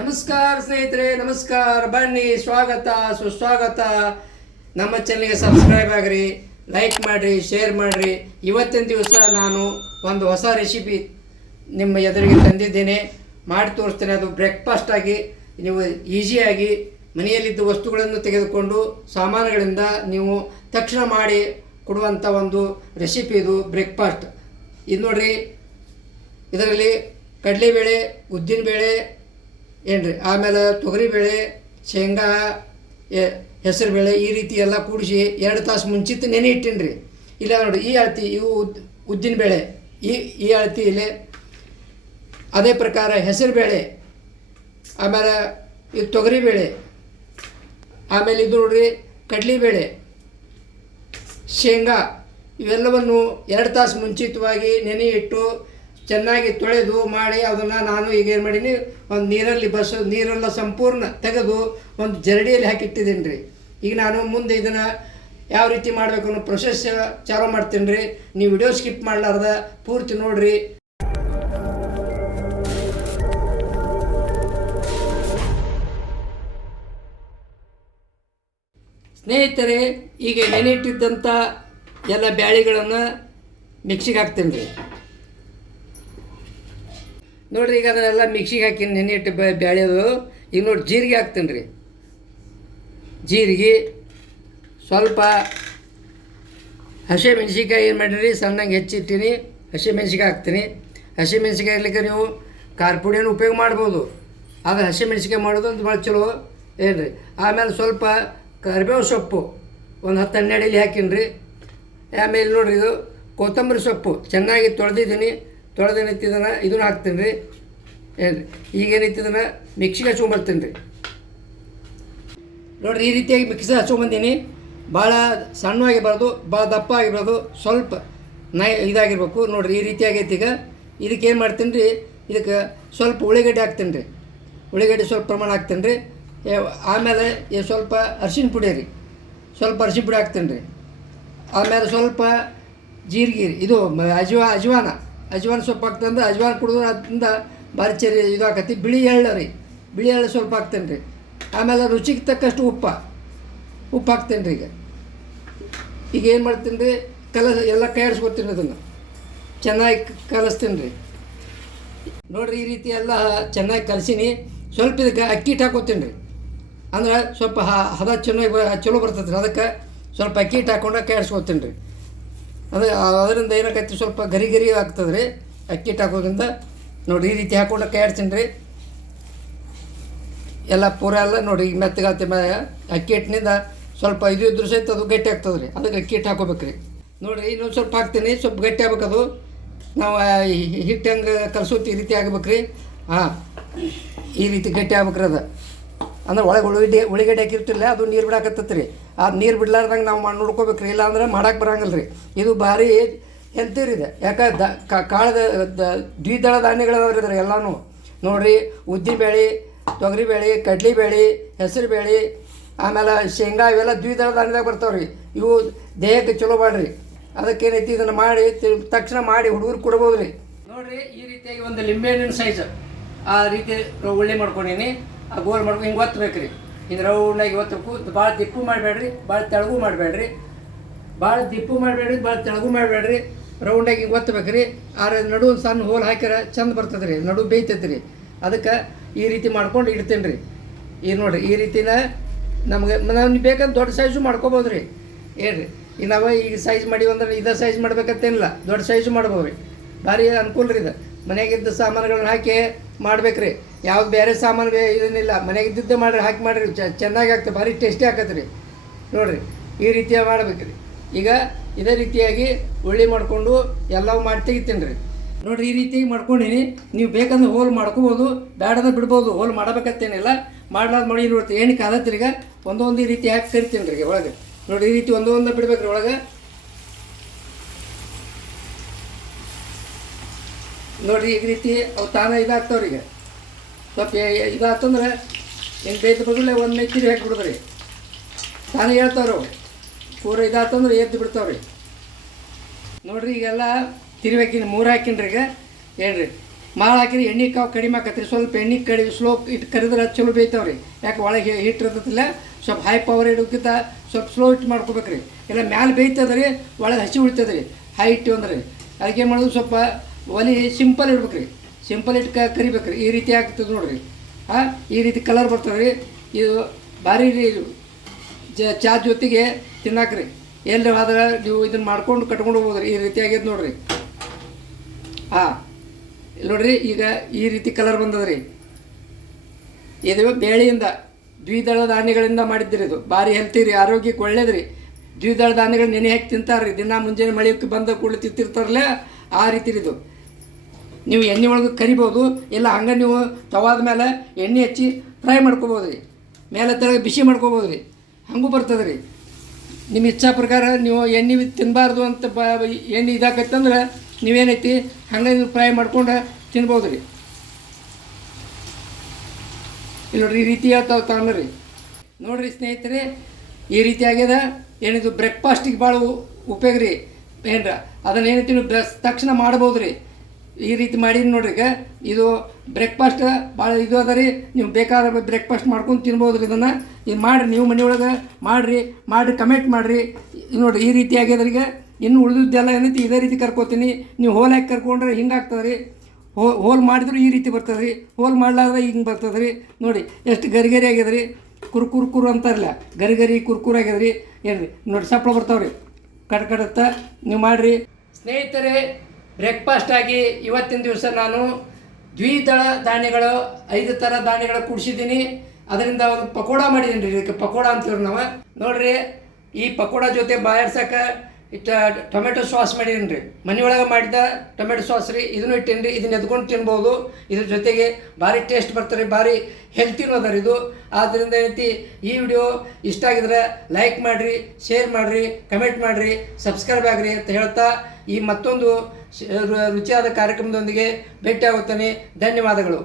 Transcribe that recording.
ನಮಸ್ಕಾರ ಸ್ನೇಹಿತರೆ, ನಮಸ್ಕಾರ. ಬನ್ನಿ, ಸ್ವಾಗತ, ಸುಸ್ವಾಗತ. ನಮ್ಮ ಚಾನಲ್ಗೆ ಸಬ್ಸ್ಕ್ರೈಬ್ ಆಗ್ರಿ ಲೈಕ್ ಮಾಡಿರಿ ಶೇರ್ ಮಾಡಿರಿ. ಇವತ್ತಿನ ದಿವಸ ನಾನು ಒಂದು ಹೊಸ ರೆಸಿಪಿ ನಿಮ್ಮ ಎದುರಿಗೆ ತಂದಿದ್ದೇನೆ. ಮಾಡಿ ತೋರಿಸ್ತೇನೆ. ಅದು ಬ್ರೇಕ್ಫಾಸ್ಟ್ ಆಗಿ, ನೀವು ಈಸಿಯಾಗಿ ಮನೆಯಲ್ಲಿದ್ದ ವಸ್ತುಗಳನ್ನು ತೆಗೆದುಕೊಂಡು ಸಾಮಾನುಗಳಿಂದ ನೀವು ತಕ್ಷಣ ಮಾಡಿ ಕೊಡುವಂಥ ಒಂದು ರೆಸಿಪಿ ಇದು ಬ್ರೇಕ್ಫಾಸ್ಟ್ ಇದು ನೋಡಿರಿ, ಇದರಲ್ಲಿ ಕಡಲೆಬೇಳೆ, ಉದ್ದಿನಬೇಳೆ ಏನ್ರಿ? ಆಮೇಲೆ ತೊಗರಿಬೇಳೆ ಶೇಂಗಾ ಹೆಸರು ಹೆಸರುಬೇಳೆ ಈ ರೀತಿ ಎಲ್ಲ ಕೂಡಿಸಿ ಎರಡು ತಾಸು ಮುಂಚಿತ ನೆನೆ ಇಟ್ಟೀನಿ ರೀ ಇಲ್ಲ ನೋಡಿ, ಈ ಅಳತಿ ಇವು ಉದ್ ಉದ್ದಿನಬೇಳೆ ಈ ಈ ಅಳತಿ ಇಲ್ಲೇ ಅದೇ ಪ್ರಕಾರ ಹೆಸರುಬೇಳೆ ಆಮೇಲೆ ಇದು ತೊಗರಿಬೇಳೆ ಆಮೇಲೆ ಇದು ನೋಡ್ರಿ ಕಡಲೆಬೇಳೆ ಶೇಂಗಾ, ಇವೆಲ್ಲವನ್ನು ಎರಡು ತಾಸು ಮುಂಚಿತವಾಗಿ ನೆನೆ ಇಟ್ಟು ಚೆನ್ನಾಗಿ ತೊಳೆದು ಮಾಡಿ ಅದನ್ನು ನಾನು ಈಗ ಏನು ಮಾಡೀನಿ, ಒಂದು ನೀರಲ್ಲಿ ಬಸ್, ನೀರೆಲ್ಲ ಸಂಪೂರ್ಣ ತೆಗೆದು ಒಂದು ಜರಡಿಯಲ್ಲಿ ಹಾಕಿಟ್ಟಿದ್ದೀನಿ ರೀ. ಈಗ ನಾನು ಮುಂದೆ ಇದನ್ನು ಯಾವ ರೀತಿ ಮಾಡಬೇಕು ಅನ್ನೋ ಪ್ರೊಸೆಸ್ ಚಾಲೂ ಮಾಡ್ತೀನಿ ರೀ. ನೀವು ವಿಡಿಯೋ ಸ್ಕಿಪ್ ಮಾಡಲಾರ್ದ ಪೂರ್ತಿ ನೋಡಿರಿ. ಸ್ನೇಹಿತರೆ, ಈಗ ನೆನೆಯಿಟ್ಟಿದ್ದಂಥ ಎಲ್ಲ ಬ್ಯಾಳಿಗಳನ್ನು ಮಿಕ್ಸಿಗೆ ಹಾಕ್ತೀನಿ ರೀ. ನೋಡ್ರಿ, ಈಗ ಅದನ್ನೆಲ್ಲ ಮಿಕ್ಸಿಗೆ ಹಾಕಿ ಇಟ್ಟು ಬ್ಯಾಳೆದು ಈಗ ನೋಡಿ ಜೀರಿಗೆ ಹಾಕ್ತೀನಿ ರೀ. ಜೀರಿಗೆ, ಸ್ವಲ್ಪ ಹಸಿ ಮೆಣಸಿಕಾಯಿ ಏನು ಮಾಡಿರಿ, ಸಣ್ಣಂಗೆ ಹೆಚ್ಚಿಟ್ಟಿನಿ, ಹಸಿ ಮೆಣಸಿನ್ಕಾಯಿ ಹಾಕ್ತೀನಿ. ಹಸಿ ಮೆಣಸಿಕಾಯಿ ಇರ್ಲಿಕ್ಕೆ ನೀವು ಖಾರ ಪುಡಿಯನ್ನು ಉಪಯೋಗ ಮಾಡ್ಬೋದು. ಆದರೆ ಹಸಿ ಮೆಣಸಿಕಾಯಿ ಮಾಡೋದು ಅಂತ ಭಾಳ ಚಲೋ. ಏನು ರೀ, ಆಮೇಲೆ ಸ್ವಲ್ಪ ಕರಿಬೇವು ಸೊಪ್ಪು, ಒಂದು ಹತ್ತು ಹನ್ನೆರಡು ಎಲೆ ಹಾಕೀನಿ ರೀ ಆಮೇಲೆ ನೋಡಿರಿ ಇದು ಕೊತ್ತಂಬರಿ ಸೊಪ್ಪು, ಚೆನ್ನಾಗಿ ತೊಳೆದಿದ್ದೀನಿ. ತೊಳೆದೇನೈತಿ ಇದನ್ನು ಇದನ್ನು ಹಾಕ್ತೀನಿ ರೀ ಏನು ರೀ ಈಗೇನೈತಿ ಇದನ್ನು ಮಿಕ್ಸಿಗೆ ಹಚ್ಕೊಂಬರ್ತೀನಿ ರೀ ನೋಡಿರಿ, ಈ ರೀತಿಯಾಗಿ ಮಿಕ್ಸಿ ಹಚ್ಕೊಂಬಂದೀನಿ ಭಾಳ ಸಣ್ಣವಾಗಿರ್ಬಾರ್ದು, ಭಾಳ ದಪ್ಪ ಆಗಿರ್ಬಾರ್ದು ಸ್ವಲ್ಪ ನೈ ಇದಾಗಿರ್ಬೇಕು. ನೋಡಿರಿ, ಈ ರೀತಿ ಆಗೈತಿ ಈಗ. ಇದಕ್ಕೆ ಏನು ಮಾಡ್ತೀನಿ ರೀ ಇದಕ್ಕೆ ಸ್ವಲ್ಪ ಉಳ್ಳಾಗಡ್ಡೆ ಹಾಕ್ತೀನಿ ರೀ ಉಳ್ಳಾಗಡ್ಡೆ ಸ್ವಲ್ಪ ಪ್ರಮಾಣ ಹಾಕ್ತೀನಿ ರೀ ಆಮೇಲೆ ಸ್ವಲ್ಪ ಅರಿಶಿನ ಪುಡಿ ರೀ. ಸ್ವಲ್ಪ ಅರಿಶಿನ ಪುಡಿ ಹಾಕ್ತೀನಿ ರೀ ಆಮೇಲೆ ಸ್ವಲ್ಪ ಜೀರಿಗೆ ಇದು ಅಜ್ವಾ, ಅಜ್ವಾನ. ಅಜ್ವಾನ ಸೊಪ್ಪು ಹಾಕ್ತಂದ್ರೆ ಅಜ್ವಾನ ಕುಡಿದ್ರೆ ಅದರಿಂದ ಭಾರಿ ಚರಿ ಇದು ಬಿಳಿ ಎಳ್ಳು ರೀ. ಬಿಳಿ ಎಳ್ಳು ಸ್ವಲ್ಪ ಹಾಕ್ತೇನೆ ರೀ. ಆಮೇಲೆ ರುಚಿಗೆ ತಕ್ಕಷ್ಟು ಉಪ್ಪ. ಉಪ್ಪು ಹಾಕ್ತೇನೆ ರೀ ಈಗ. ಈಗ ಏನು ಮಾಡ್ತೀನಿ ರೀ? ಕಲಸ ಎಲ್ಲ ಕೈಯಾಡಿಸ್ಕೊತೀನಿ ಅದನ್ನು. ಚೆನ್ನಾಗಿ ಕಲಿಸ್ತೀನಿ ರೀ. ನೋಡಿರಿ ಈ ರೀತಿ ಎಲ್ಲ ಚೆನ್ನಾಗಿ ಕಲಸೀನಿ. ಸ್ವಲ್ಪ ಇದಕ್ಕೆ ಅಕ್ಕಿ ಹಿಟ್ಟು ಹಾಕೋತೀನಿ ರೀ. ಅಂದ್ರೆ ಸ್ವಲ್ಪ ಹದ ಚೆನ್ನಾಗಿ ಚಲೋ ಬರ್ತೈತೆ ಅದಕ್ಕೆ ಸ್ವಲ್ಪ ಅಕ್ಕಿ ಹಿಟ್ಟು ಹಾಕೊಂಡು ಕೈಯಾಡಿಸ್ಕೊತೀನಿ ರೀ. ಅದೇ ಅದರಿಂದ ಏನಾಕೈತಿ ಸ್ವಲ್ಪ ಗರಿ ಗರಿ ಆಗ್ತದೆ ರೀ ಅಕ್ಕಿ ಹಿಟ್ಟು ಹಾಕೋದ್ರಿಂದ. ನೋಡಿ, ಈ ರೀತಿ ಹಾಕೊಂಡು ಕೈಯಾಡ್ತೀನಿ ರೀ ಎಲ್ಲ ಪೂರ ಎಲ್ಲ ನೋಡಿ ಈಗ ಮೆತ್ತಗಾತಿ ಮ್ಯಾಗ ಅಕ್ಕಿ ಹಿಟ್ಟಿನಿಂದ ಸ್ವಲ್ಪ ಇದು ಇದ್ರೂ ಸಹಿತ ಅದು ಗಟ್ಟಿ ಆಗ್ತದೆ ರೀ ಅದಕ್ಕೆ ಅಕ್ಕಿ ಹಿಟ್ಟು ಹಾಕೋಬೇಕು ರೀ ನೋಡಿರಿ, ಇನ್ನೊಂದು ಸ್ವಲ್ಪ ಹಾಕ್ತೀನಿ, ಸ್ವಲ್ಪ ಗಟ್ಟಿ ಆಗ್ಬೇಕು ಅದು ನಾವು ಹಿಟ್ಟು ಹೆಂಗೆ ಕಲಸೋತಿ ಈ ರೀತಿ ಆಗ್ಬೇಕು ರೀ ಹಾಂ, ಈ ರೀತಿ ಗಟ್ಟಿ ಆಗ್ಬೇಕ್ರಿ ಅದು. ಅಂದ್ರೆ ಒಳಗೆ ಉಳ್ಳಿಗಡ್ಡೆ ಉಳ್ಳಿಗಡ್ಡೆ ಹಾಕಿರ್ತಿಲ್ಲ ಅದು ನೀರು ಬಿಡಾಕತ್ತೈತೆ ರೀ ಆ ನೀರು ಬಿಡ್ಲಾರ್ದಂಗೆ ನಾವು ಮಾಡಿ ನೋಡ್ಕೋಬೇಕು ರೀ ಇಲ್ಲಾಂದ್ರೆ ಮಾಡಕ್ಕೆ ಬರಂಗಿಲ್ಲ ರೀ ಇದು ಭಾರಿ ಹೆಲ್ತಿ ರೀ ಇದು ಯಾಕೆ ದ ಕಾಳದ ದ್ವಿದಳ ಧಾನ್ಯಗಳದಾವ ರೀ ಬೇಳೆ ಎಲ್ಲನೂ ನೋಡಿರಿ ಉದ್ದಿನಬೇಳೆ ತೊಗರಿಬೇಳೆ ಹೆಸರು ಹೆಸರುಬೇಳೆ ಆಮೇಲೆ ಶೇಂಗಾ ಇವೆಲ್ಲ ದ್ವಿದಳ ಧಾನ್ಯದಾಗ ಬರ್ತಾವೆ ರೀ ಇವು ದೇಹಕ್ಕೆ ಚಲೋ ಮಾಡ್ರಿ ಅದಕ್ಕೇನೈತಿ ಇದನ್ನು ಮಾಡಿ ತಕ್ಷಣ ಮಾಡಿ ಹುಡುಗರು ಕೊಡ್ಬೋದು ರೀ ನೋಡಿರಿ, ಈ ರೀತಿಯಾಗಿ ಒಂದು ಲಿಂಬೆಹಣ್ಣಿನ ಸೈಜ್ ಆ ರೀತಿ ಉಳ್ಳಿ ಮಾಡ್ಕೊಂಡೀನಿ. ಆ ಗೋಲ್ ಮಾಡ್ಬೇಕು ಹಿಂಗೆ ಒತ್ತಬೇಕು ರೀ ಹಿಂಗೆ ರೌಂಡಾಗಿ ಒತ್ತಬೇಕು ಭಾಳ ದಿಪ್ಪು ಮಾಡಬೇಡ್ರಿ ಭಾಳ ತೆಳಗು ಮಾಡಬೇಡ್ರಿ. ಭಾಳ ದಿಪ್ಪು ಮಾಡಬೇಡ್ರಿ ಭಾಳ ತೆಳಗು ಮಾಡಬೇಡ್ರಿ. ರೌಂಡಾಗಿ ಹಿಂಗೆ ಒತ್ತಬೇಕು ರೀ ಆದ್ರೆ ನಡು ಒಂದು ಸಣ್ಣ ಹೋಲ್ ಹಾಕ್ಯಾರ ಚಂದ ಬರ್ತದೆ ರೀ ನಡು ಬೇಯ್ತೈತೆ ರೀ ಅದಕ್ಕೆ ಈ ರೀತಿ ಮಾಡ್ಕೊಂಡು ಇಡ್ತೀನಿ ರೀ ಈಗ ನೋಡಿರಿ, ಈ ರೀತಿನ ನಮಗೆ ನಾವು ಬೇಕಂದ್ರೆ ದೊಡ್ಡ ಸೈಜು ಮಾಡ್ಕೋಬೋದು ರೀ ಹೇಳ್ರಿ ಈಗ ನಾವು ಈಗ ಸೈಜ್ ಮಾಡಿ ಅಂದ್ರೆ ಇದೇ ಸೈಜ್ ಮಾಡ್ಬೇಕಂತೇನಿಲ್ಲ, ದೊಡ್ಡ ಸೈಜು ಮಾಡ್ಬೋದು ರೀ ಭಾರಿ ಅನುಕೂಲ ರೀ ಇದು. ಮನೆಯಾಗಿದ್ದ ಸಾಮಾನುಗಳನ್ನ ಹಾಕಿ ಮಾಡ್ಬೇಕು ರೀ ಯಾವ್ದು ಬೇರೆ ಸಾಮಾನು ಇದನ್ನಿಲ್ಲ ಇದ್ದಿದ್ದೆ ಮಾಡಿರಿ, ಹಾಕಿ ಮಾಡಿರಿ. ಚೆನ್ನಾಗಿ ಆಗ್ತದೆ. ಭಾರಿ ಟೇಸ್ಟಿ ಆಕತ್ತೆ ರೀ ನೋಡಿರಿ, ಈ ರೀತಿಯ ಮಾಡ್ಬೇಕು ರೀ ಈಗ ಇದೇ ರೀತಿಯಾಗಿ ಉಳ್ಳಿ ಮಾಡಿಕೊಂಡು ಎಲ್ಲವೂ ಮಾಡಿ ತೆಗಿತೀನಿ ರೀ. ನೋಡಿರಿ, ಈ ರೀತಿ ಮಾಡ್ಕೊಂಡೀನಿ. ನೀವು ಬೇಕಂದ್ರೆ ಹೋಲ್ ಮಾಡ್ಕೋಬೋದು ಬೇಡದ ಬಿಡ್ಬೋದು. ಹೋಲ್ ಮಾಡಬೇಕತ್ತೇನಿಲ್ಲ ಮಾಡ್ಲಾದ ಮಾಡಿ ನೋಡ್ತೀವಿ. ಏನು ಕಾದತ್ರಿ ಈಗ? ಒಂದೊಂದು ಈ ರೀತಿ ಹಾಕಿ ಸೇರ್ತೀನಿ ರೀ ಒಳಗೆ. ನೋಡಿ ಈ ರೀತಿ ಒಂದೊಂದು ಬಿಡ್ಬೇಕು ರೀ ಒಳಗೆ. ನೋಡಿರಿ, ಈ ರೀತಿ ಅವು ತಾನೇ ಇದಾಗ್ತಾವ್ರಿ ಈಗ ಸ್ವಲ್ಪ ಇದಾತಂದ್ರೆ ಹಿಂಗೆ ಬೇದ ಬದಲೇ ಒಂದು ಮೆಚ್ಚಿರಿ ಹಾಕಿಬಿಡ್ದ್ರಿ ತಾನೇ ಹೇಳ್ತಾವ್ರು, ಪೂರ ಇದಾತಂದ್ರೆ ಎದ್ದು ಬಿಡ್ತಾವ್ರಿ. ನೋಡ್ರಿ, ಈಗೆಲ್ಲ ತಿರುವಾಕಿನ ಮೂರು ಹಾಕಿನ್ರಿ ಈಗ. ಏನ್ರಿ, ಮಾಳು ಹಾಕಿದ್ರೆ ಎಣ್ಣೆ ಕಾವು ಕಡಿಮೆ ಆಕತ್ರಿ ಸ್ವಲ್ಪ ಎಣ್ಣೆ ಕಡಿ ಸ್ಲೋ ಇಟ್ಟು ಕರಿದ್ರೆ ಚಲೋ ಬೇಯ್ತಾವ್ರಿ. ಯಾಕೆ ಒಳಗೆ ಹಿಟ್ ಇರ್ತೈತಿಲ್ಲ, ಸ್ವಲ್ಪ ಹೈ ಪವರ್ ಇಡೋಕ್ಕಿಂತ ಸ್ವಲ್ಪ ಸ್ಲೋ ಇಟ್ಟು ಮಾಡ್ಕೋಬೇಕ್ರಿ. ಇಲ್ಲ ಮ್ಯಾಲೆ ಬೇಯ್ತದ್ರಿ, ಒಳಗೆ ಹಸಿ ಉಳಿತದ್ರಿ. ಹೈ ಇಟ್ಟು ಅಂದ್ರೆ. ಅದಕ್ಕೆ ಮಾಡೋದು, ಸ್ವಲ್ಪ ಒಲೆ ಸಿಂಪಲ್ ಇಡ್ಬೇಕ್ರಿ. ಸಿಂಪಲ್ ಇಟ್ಟು ಕ ಕರಿಬೇಕ್ರಿ. ಈ ರೀತಿ ಆಗ್ತದೆ ನೋಡ್ರಿ. ಹಾಂ ಈ ರೀತಿ ಕಲರ್ ಬರ್ತದೆ ರೀ ಇದು ಭಾರಿ ರೀ ಚಾ ಜೊತೆಗೆ ತಿನ್ನಾಕ್ರಿ. ಎಲ್ಲಿ ಆದ್ರೆ ನೀವು ಇದನ್ನು ಮಾಡ್ಕೊಂಡು ಕಟ್ಕೊಂಡು ಹೋಗ್ಬೋದ್ರಿ. ಈ ರೀತಿ ಆಗ್ಯದ ನೋಡ್ರಿ. ಹಾಂ ನೋಡ್ರಿ, ಈಗ ಈ ರೀತಿ ಕಲರ್ ಬಂದದ್ರಿ. ಇದು ಬೇಳೆಯಿಂದ ದ್ವಿದಳ ಧಾನ್ಯಗಳಿಂದ ಮಾಡಿದ್ರಿ ಇದು. ಭಾರಿ ಹೆಲ್ತಿ ರೀ, ಆರೋಗ್ಯಕ್ಕೆ ಒಳ್ಳೇದ್ರಿ. ದ್ವಿದಳ ಧಾನ್ಯಗಳು ನೆನೆ ಹಾಕಿ ತಿಂತಾರ್ರಿ. ದಿನ ಮುಂಜಾನೆ ಮಳೆಯಕ್ಕೆ ಬಂದ ಕೂಡಲೇ ತಿಂತಿರ್ತಾರಲ್ಲ, ಆ ರೀತಿ ಇದು. ನೀವು ಎಣ್ಣೆ ಒಳಗೆ ಕರಿಬೋದು, ಇಲ್ಲ ಹಂಗೆ ನೀವು ತವಾದ ಮೇಲೆ ಎಣ್ಣೆ ಹಚ್ಚಿ ಫ್ರೈ ಮಾಡ್ಕೋಬೋದು ರೀ. ಮೇಲೆ ತೆಳಗೆ ಬಿಸಿ ಮಾಡ್ಕೋಬೋದು ರೀ. ಹಂಗೂ ಬರ್ತದೆ ರೀ. ನಿಮ್ಮ ಇಚ್ಛಾ ಪ್ರಕಾರ ನೀವು ಎಣ್ಣೆ ತಿನ್ನಬಾರ್ದು ಅಂತ ಬ ಎಣ್ಣೆ ಇದಾಕತ್ತಂದ್ರೆ ನೀವೇನೈತಿ, ಹಂಗೆ ನೀವು ಫ್ರೈ ಮಾಡ್ಕೊಂಡು ತಿನ್ಬೋದು ರೀ. ಇಲ್ಲಿ ನೋಡ್ರಿ, ಈ ರೀತಿ ಹೇಳ್ತಾವೆ ತಗೊಂಡ್ರಿ ನೋಡಿರಿ ಸ್ನೇಹಿತರೆ, ಈ ರೀತಿ ಆಗ್ಯದ. ಏನಿದು ಬ್ರೇಕ್ಫಾಸ್ಟಿಗೆ ಭಾಳ ಉಪಯೋಗ ರೀ. ಏನ್ರ? ಅದನ್ನೇನೈತಿ ನೀವು ಬ್ರಸ್ ತಕ್ಷಣ ಮಾಡ್ಬೋದು ರೀ. ಈ ರೀತಿ ಮಾಡೀನಿ ನೋಡ್ರಿ ಈಗ ಇದು ಬ್ರೇಕ್ಫಾಸ್ಟ್ ಭಾಳ ಇದು ಅದ ರೀ. ನೀವು ಬೇಕಾದ ಬ್ರೇಕ್ಫಾಸ್ಟ್ ಮಾಡ್ಕೊಂಡು ತಿನ್ಬೋದು ರೀ ಇದನ್ನು. ಇದು ಮಾಡಿರಿ, ನೀವು ಮನೆಯೊಳಗೆ ಮಾಡಿರಿ ಮಾಡಿರಿ ಕಮೆಂಟ್ ಮಾಡಿರಿ. ನೋಡಿರಿ, ಈ ರೀತಿ ಆಗ್ಯದ ಈಗ. ಇನ್ನು ಉಳಿದಿದ್ದೆಲ್ಲ ಏನೈತಿ, ಇದೇ ರೀತಿ ಕರ್ಕೋತೀನಿ. ನೀವು ಹೋಲ್ ಹಾಕಿ ಕರ್ಕೊಂಡ್ರೆ ಹಿಂಗೆ ಆಗ್ತದೆ ರೀ. ಹೋ, ಹೋಲ್ ಮಾಡಿದ್ರು ಈ ರೀತಿ ಬರ್ತದೆ ರೀ. ಹೋಲ್ ಮಾಡ್ಲಾದ್ರೆ ಹಿಂಗೆ ಬರ್ತದೆ ರೀ. ನೋಡಿ, ಎಷ್ಟು ಗರಿಗರಿ ಆಗ್ಯದ ರೀ ಕುರು ಕುರು ಅಂತಾರಲ್ಲ, ಗರಿಗರಿ, ಕುರ್ಕುರು ಆಗ್ಯದ ರೀ ಏನು ರೀ ನೋಡಿ ಸಪ್ಪಳ ಬರ್ತಾವ್ರಿ. ಕಟ್ ಕಡತ್ತ ನೀವು ಮಾಡಿರಿ. ಸ್ನೇಹಿತರೆ ಬ್ರೇಕ್ಫಾಸ್ಟ್ ಆಗಿ ಇವತ್ತಿನ ದಿವಸ ನಾನು ದ್ವಿದಳ ಧಾನ್ಯಗಳು, ಐದು ಥರ ಧಾನ್ಯಗಳು ಕೂಡಿಸಿದ್ದೀನಿ. ಅದರಿಂದ ಒಂದು ಪಕೋಡ ಮಾಡಿದ್ದೀನಿ ರೀ, ಇದಕ್ಕೆ ಪಕೋಡ ಅಂತೀವ್ರಿ ನಾವು. ನೋಡ್ರಿ, ಈ ಪಕೋಡ ಜೊತೆ ಬಾಯಾಡ್ಸಕ್ಕೆ ಇಟ್ಟ ಟೊಮೆಟೊ ಸಾಸ್ ಮಾಡೀನಿ ರೀ ಮನೆಯೊಳಗೆ ಮಾಡಿದ ಟೊಮೆಟೊ ಸಾಸ್ ರೀ, ಇದನ್ನು ಇಟ್ಟೀನಿ ರೀ ಇದನ್ನ ಎದ್ಕೊಂಡು ತಿನ್ಬೋದು. ಇದ್ರ ಜೊತೆಗೆ ಭಾರಿ ಟೇಸ್ಟ್ ಬರ್ತಾರೆ ಭಾರಿ ಹೆಲ್ತಿನೂ ಅದ ಇದು. ಆದ್ದರಿಂದ ಏನೈತಿ, ಈ ವಿಡಿಯೋ ಇಷ್ಟ ಆಗಿದ್ರೆ ಲೈಕ್ ಮಾಡಿರಿ ಶೇರ್ ಮಾಡಿರಿ ಕಮೆಂಟ್ ಮಾಡಿರಿ ಸಬ್ಸ್ಕ್ರೈಬ್ ಆಗಿರಿ ಅಂತ ಹೇಳ್ತಾ ಈ ಮತ್ತೊಂದು ರುಚಿಯಾದ ಕಾರ್ಯಕ್ರಮದೊಂದಿಗೆ ಭೇಟಿ ಆಗುತ್ತೇನೆ ಧನ್ಯವಾದಗಳು.